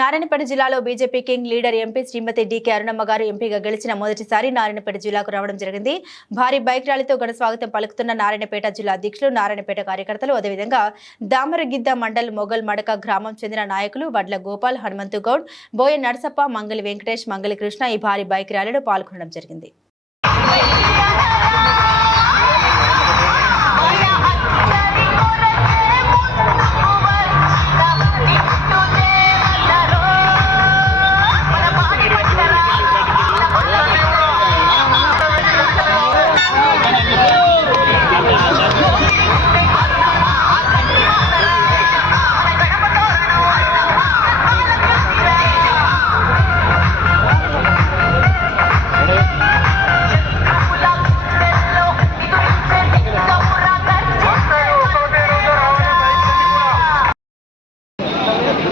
నారాయణపేట జిల్లాలో BJP king leader MP Shrimati DK Arunamma గారు ఎంపీగా గెలిచిన మొదటిసారి నారాయణపేట జిల్లాకు రావడం జరిగింది. భారీ బైక్ ర్యాలీతో ఘన స్వాగతం పలుకుతున్న నారాయణపేట జిల్లా అధ్యక్షులు నారాయణపేట కార్యకర్తలు. అదేవిధంగా దామరగిద్ద మండల్ మొగల్ మడక గ్రామం చెందిన నాయకులు వడ్ల గోపాల్ హనుమంతు గౌడ్ బోయ నరసప్ప మంగళి వెంకటేష్ మంగళి కృష్ణ ఈ భారీ బైక్ ర్యాలీలో పాల్గొనడం జరిగింది.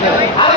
Thank you.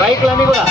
బైక్లన్నీ కూడా.